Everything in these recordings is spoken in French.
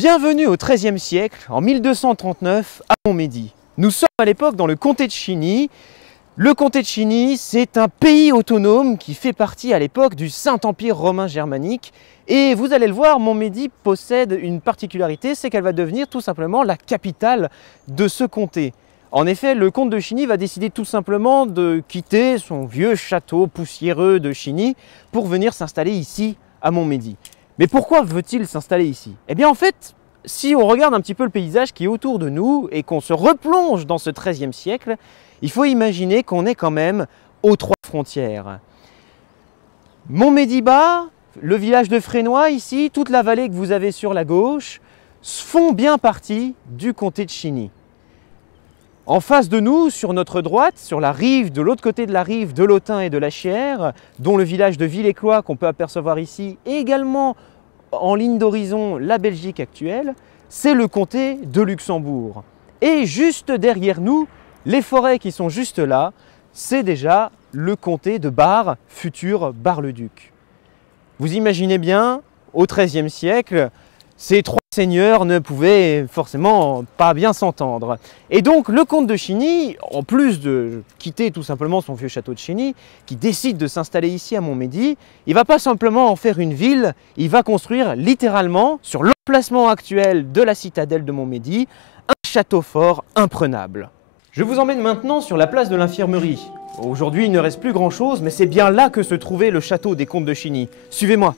Bienvenue au XIIIe siècle, en 1239, à Montmédy. Nous sommes à l'époque dans le comté de Chiny. Le comté de Chiny, c'est un pays autonome qui fait partie à l'époque du Saint-Empire romain germanique. Et vous allez le voir, Montmédy possède une particularité, c'est qu'elle va devenir tout simplement la capitale de ce comté. En effet, le comte de Chiny va décider tout simplement de quitter son vieux château poussiéreux de Chiny pour venir s'installer ici, à Montmédy. Mais pourquoi veut-il s'installer ici? Eh bien en fait, si on regarde un petit peu le paysage qui est autour de nous et qu'on se replonge dans ce XIIIe siècle, il faut imaginer qu'on est quand même aux trois frontières. Montmédy-Bas, le village de Frénois ici, toute la vallée que vous avez sur la gauche, font bien partie du comté de Chiny. En face de nous, sur notre droite, sur la rive, de l'autre côté de la rive de l'Autun et de la Chière, dont le village de Villers-Cloix qu'on peut apercevoir ici, et également en ligne d'horizon la Belgique actuelle, c'est le comté de Luxembourg. Et juste derrière nous, les forêts qui sont juste là, c'est déjà le comté de Bar, futur Bar-le-Duc. Vous imaginez bien, au XIIIe siècle, ces trois seigneurs ne pouvaient forcément pas bien s'entendre. Et donc le comte de Chiny, en plus de quitter tout simplement son vieux château de Chiny, qui décide de s'installer ici à Montmédy, il ne va pas simplement en faire une ville, il va construire littéralement, sur l'emplacement actuel de la citadelle de Montmédy, un château fort imprenable. Je vous emmène maintenant sur la place de l'Infirmerie. Aujourd'hui il ne reste plus grand chose, mais c'est bien là que se trouvait le château des comtes de Chiny. Suivez-moi.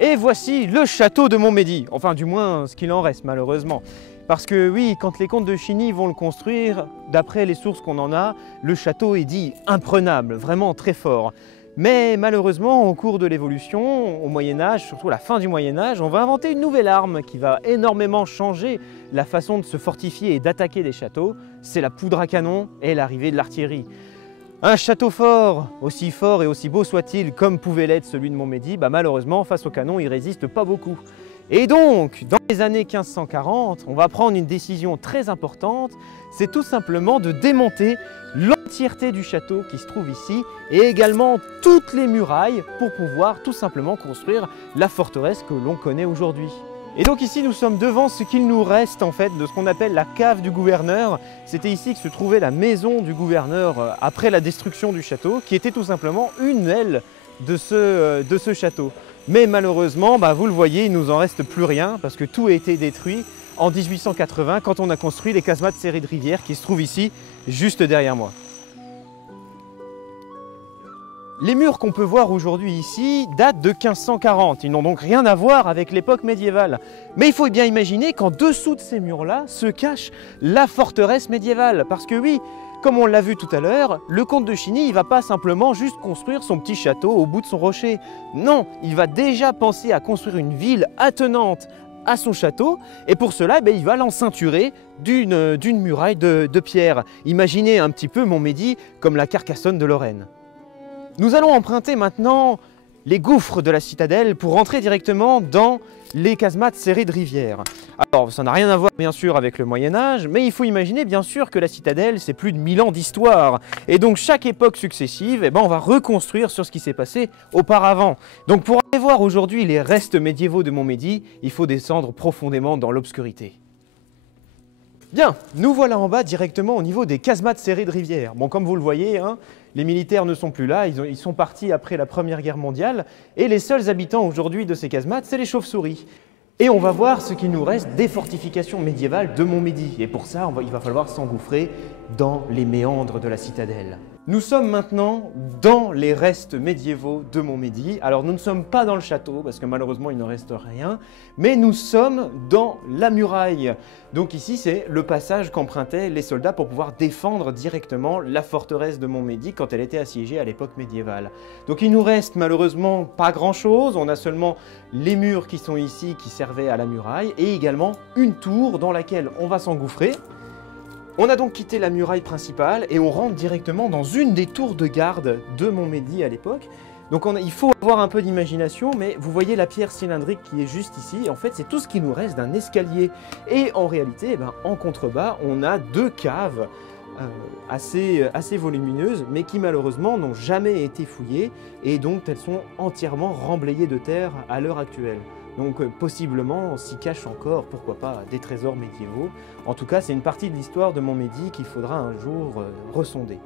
Et voici le château de Montmédy, enfin du moins ce qu'il en reste malheureusement. Parce que oui, quand les comtes de Chiny vont le construire, d'après les sources qu'on en a, le château est dit imprenable, vraiment très fort. Mais malheureusement, au cours de l'évolution, au Moyen-Âge, surtout à la fin du Moyen-Âge, on va inventer une nouvelle arme qui va énormément changer la façon de se fortifier et d'attaquer des châteaux. C'est la poudre à canon et l'arrivée de l'artillerie. Un château fort et aussi beau soit-il comme pouvait l'être celui de Montmédy, malheureusement face au canon il ne résiste pas beaucoup. Et donc dans les années 1540, on va prendre une décision très importante, c'est tout simplement de démonter l'entièreté du château qui se trouve ici et également toutes les murailles pour pouvoir tout simplement construire la forteresse que l'on connaît aujourd'hui. Et donc ici nous sommes devant ce qu'il nous reste en fait de ce qu'on appelle la cave du gouverneur. C'était ici que se trouvait la maison du gouverneur après la destruction du château, qui était tout simplement une aile de ce château. Mais malheureusement, vous le voyez, il ne nous en reste plus rien parce que tout a été détruit en 1880 quand on a construit les casemates serrées de rivière qui se trouvent ici, juste derrière moi. Les murs qu'on peut voir aujourd'hui ici datent de 1540, ils n'ont donc rien à voir avec l'époque médiévale. Mais il faut bien imaginer qu'en dessous de ces murs-là se cache la forteresse médiévale. Parce que oui, comme on l'a vu tout à l'heure, le comte de Chiny, il ne va pas simplement juste construire son petit château au bout de son rocher. Non, il va déjà penser à construire une ville attenante à son château, et pour cela, il va l'enceinturer d'une muraille de pierre. Imaginez un petit peu Montmédy comme la Carcassonne de Lorraine. Nous allons emprunter maintenant les gouffres de la citadelle pour rentrer directement dans les casemates serrées de rivière. Alors ça n'a rien à voir bien sûr avec le Moyen-Âge, mais il faut imaginer bien sûr que la citadelle c'est plus de 1000 ans d'histoire. Et donc chaque époque successive, on va reconstruire sur ce qui s'est passé auparavant. Donc pour aller voir aujourd'hui les restes médiévaux de Montmédy, il faut descendre profondément dans l'obscurité. Bien, nous voilà en bas directement au niveau des casemates serrées de rivière. Bon, comme vous le voyez, les militaires ne sont plus là, ils sont partis après la Première Guerre mondiale et les seuls habitants aujourd'hui de ces casemates, c'est les chauves-souris. Et on va voir ce qu'il nous reste des fortifications médiévales de Montmédy. Et pour ça, il va falloir s'engouffrer dans les méandres de la citadelle. Nous sommes maintenant dans les restes médiévaux de Montmédy. Alors nous ne sommes pas dans le château parce que malheureusement il ne reste rien, mais nous sommes dans la muraille. Donc ici c'est le passage qu'empruntaient les soldats pour pouvoir défendre directement la forteresse de Montmédy quand elle était assiégée à l'époque médiévale. Donc il nous reste malheureusement pas grand chose, on a seulement les murs qui sont ici qui servaient à la muraille et également une tour dans laquelle on va s'engouffrer. On a donc quitté la muraille principale et on rentre directement dans une des tours de garde de Montmédy à l'époque. Donc il faut avoir un peu d'imagination, mais vous voyez la pierre cylindrique qui est juste ici. En fait, c'est tout ce qui nous reste d'un escalier. Et en réalité, en contrebas, on a deux caves assez volumineuses, mais qui malheureusement n'ont jamais été fouillées et donc elles sont entièrement remblayées de terre à l'heure actuelle. Donc possiblement s'y cachent encore, pourquoi pas, des trésors médiévaux. En tout cas, c'est une partie de l'histoire de Montmédy qu'il faudra un jour ressonder.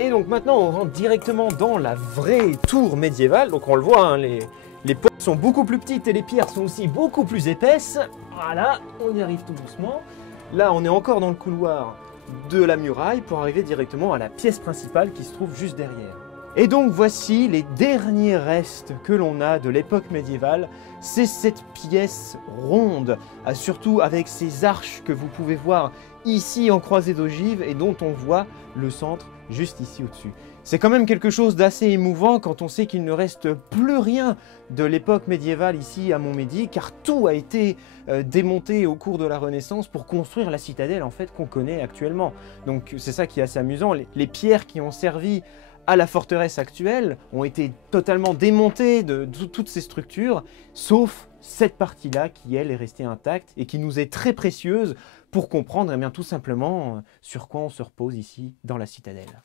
Et donc maintenant, on rentre directement dans la vraie tour médiévale. Donc on le voit, hein, les portes sont beaucoup plus petites et les pierres sont aussi beaucoup plus épaisses. Voilà, on y arrive tout doucement. Là, on est encore dans le couloir de la muraille pour arriver directement à la pièce principale qui se trouve juste derrière. Et donc voici les derniers restes que l'on a de l'époque médiévale. C'est cette pièce ronde, surtout avec ces arches que vous pouvez voir ici en croisée d'ogive et dont on voit le centre juste ici au-dessus. C'est quand même quelque chose d'assez émouvant quand on sait qu'il ne reste plus rien de l'époque médiévale ici à Montmédy, car tout a été démonté au cours de la Renaissance pour construire la citadelle en fait qu'on connaît actuellement. Donc c'est ça qui est assez amusant. Les pierres qui ont servi à la forteresse actuelle ont été totalement démontées de toutes ces structures, sauf cette partie-là qui, elle, est restée intacte et qui nous est très précieuse pour comprendre bien, tout simplement sur quoi on se repose ici dans la citadelle.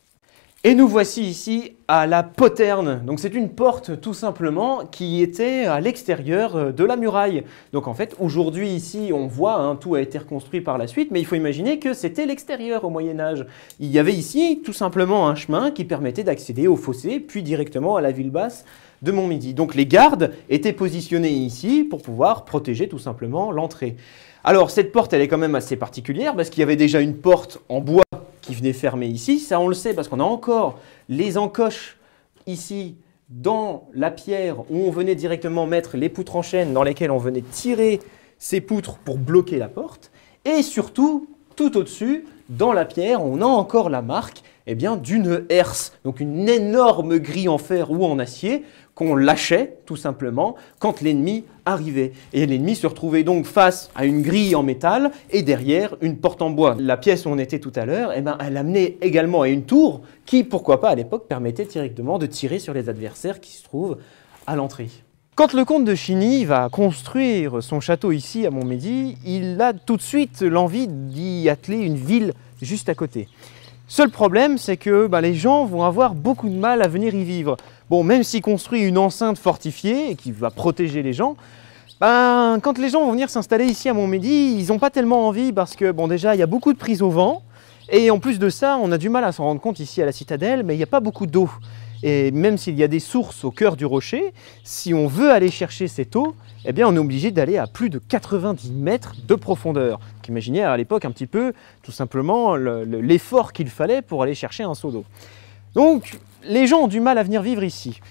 Et nous voici ici à la poterne. Donc c'est une porte tout simplement qui était à l'extérieur de la muraille. Donc en fait aujourd'hui ici on voit, hein, tout a été reconstruit par la suite, mais il faut imaginer que c'était l'extérieur au Moyen-Âge. Il y avait ici tout simplement un chemin qui permettait d'accéder au fossé, puis directement à la ville basse de Montmédy. Donc les gardes étaient positionnés ici pour pouvoir protéger tout simplement l'entrée. Alors cette porte elle est quand même assez particulière parce qu'il y avait déjà une porte en bois qui venait fermer ici. Ça on le sait parce qu'on a encore les encoches ici dans la pierre où on venait directement mettre les poutres en chêne dans lesquelles on venait tirer ces poutres pour bloquer la porte. Et surtout, tout au-dessus, dans la pierre, on a encore la marque d'une herse, donc une énorme grille en fer ou en acier qu'on lâchait tout simplement quand l'ennemi arrivait. Et l'ennemi se retrouvait donc face à une grille en métal et derrière une porte en bois. La pièce où on était tout à l'heure, elle amenait également à une tour qui, pourquoi pas à l'époque, permettait directement de tirer sur les adversaires qui se trouvent à l'entrée. Quand le comte de Chiny va construire son château ici à Montmédy, il a tout de suite l'envie d'y atteler une ville juste à côté. Seul problème, c'est que les gens vont avoir beaucoup de mal à venir y vivre. Bon, même s'il construit une enceinte fortifiée et qui va protéger les gens, quand les gens vont venir s'installer ici à Montmédy, ils n'ont pas tellement envie parce que, déjà, il y a beaucoup de prises au vent. Et en plus de ça, on a du mal à s'en rendre compte ici à la citadelle, mais il n'y a pas beaucoup d'eau. Et même s'il y a des sources au cœur du rocher, si on veut aller chercher cette eau, on est obligé d'aller à plus de 90 mètres de profondeur. Donc imaginez à l'époque un petit peu, tout simplement, l'effort qu'il fallait pour aller chercher un seau d'eau. Donc, les gens ont du mal à venir vivre ici.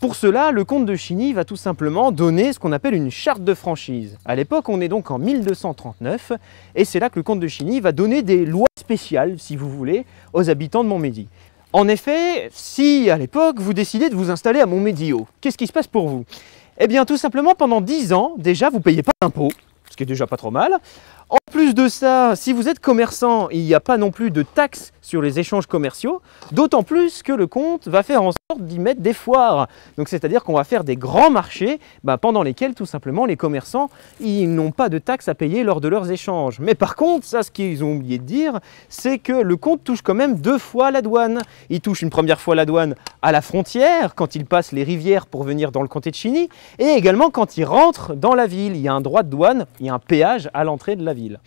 Pour cela, le comte de Chiny va tout simplement donner ce qu'on appelle une charte de franchise. À l'époque, on est donc en 1239, et c'est là que le comte de Chiny va donner des lois spéciales, si vous voulez, aux habitants de Montmédy. En effet, si à l'époque vous décidez de vous installer à Montmédy-Haut, qu'est-ce qui se passe pour vous? Eh bien tout simplement pendant 10 ans, déjà vous ne payez pas d'impôts, ce qui est déjà pas trop mal. En plus de ça, si vous êtes commerçant, il n'y a pas non plus de taxes sur les échanges commerciaux, d'autant plus que le comte va faire en sorte d'y mettre des foires. Donc c'est-à-dire qu'on va faire des grands marchés pendant lesquels tout simplement les commerçants ils n'ont pas de taxes à payer lors de leurs échanges. Mais par contre, ça ce qu'ils ont oublié de dire, c'est que le comte touche quand même 2 fois la douane. Il touche une première fois la douane à la frontière, quand il passe les rivières pour venir dans le comté de Chiny, et également quand il rentre dans la ville. Il y a un droit de douane, il y a un péage à l'entrée de la ville.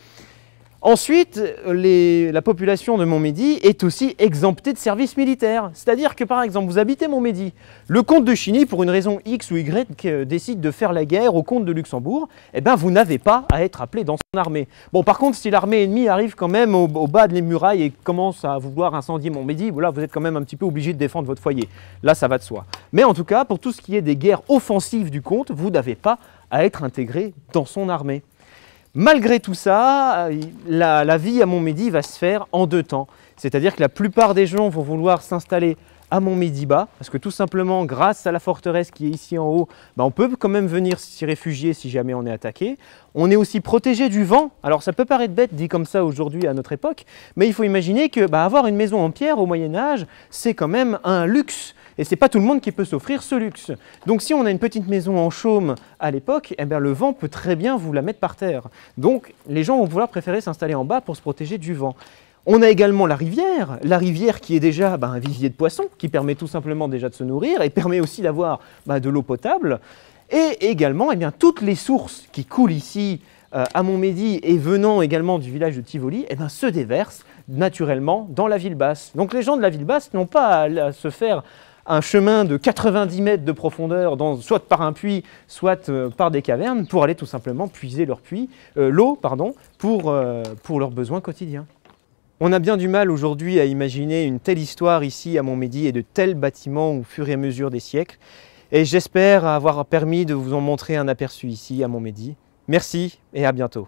Ensuite, la population de Montmédy est aussi exemptée de service militaire. C'est-à-dire que par exemple, vous habitez Montmédy, le comte de Chiny, pour une raison X ou Y, décide de faire la guerre au comte de Luxembourg, vous n'avez pas à être appelé dans son armée. Bon, par contre, si l'armée ennemie arrive quand même au bas de les murailles et commence à vouloir incendier Montmédy, voilà, vous êtes quand même un petit peu obligé de défendre votre foyer. Là, ça va de soi. Mais en tout cas, pour tout ce qui est des guerres offensives du comte, vous n'avez pas à être intégré dans son armée. Malgré tout ça, la vie à Montmédy va se faire en 2 temps. C'est-à-dire que la plupart des gens vont vouloir s'installer à Montmédy-Bas, parce que tout simplement, grâce à la forteresse qui est ici en haut, on peut quand même venir s'y réfugier si jamais on est attaqué. On est aussi protégé du vent. Alors ça peut paraître bête dit comme ça aujourd'hui à notre époque, mais il faut imaginer que avoir une maison en pierre au Moyen-Âge, c'est quand même un luxe. Et ce n'est pas tout le monde qui peut s'offrir ce luxe. Donc si on a une petite maison en chaume à l'époque, le vent peut très bien vous la mettre par terre. Donc les gens vont vouloir préférer s'installer en bas pour se protéger du vent. On a également la rivière qui est déjà un vivier de poissons, qui permet tout simplement déjà de se nourrir et permet aussi d'avoir de l'eau potable. Et également, eh bien, toutes les sources qui coulent ici à Montmédy et venant également du village de Tivoli, eh bien, se déversent naturellement dans la ville basse. Donc les gens de la ville basse n'ont pas à se faire un chemin de 90 mètres de profondeur, soit par un puits, soit par des cavernes, pour aller tout simplement puiser l'eau pour leurs besoins quotidiens. On a bien du mal aujourd'hui à imaginer une telle histoire ici à Montmédy et de tels bâtiments au fur et à mesure des siècles. Et j'espère avoir permis de vous en montrer un aperçu ici à Montmédy. Merci et à bientôt.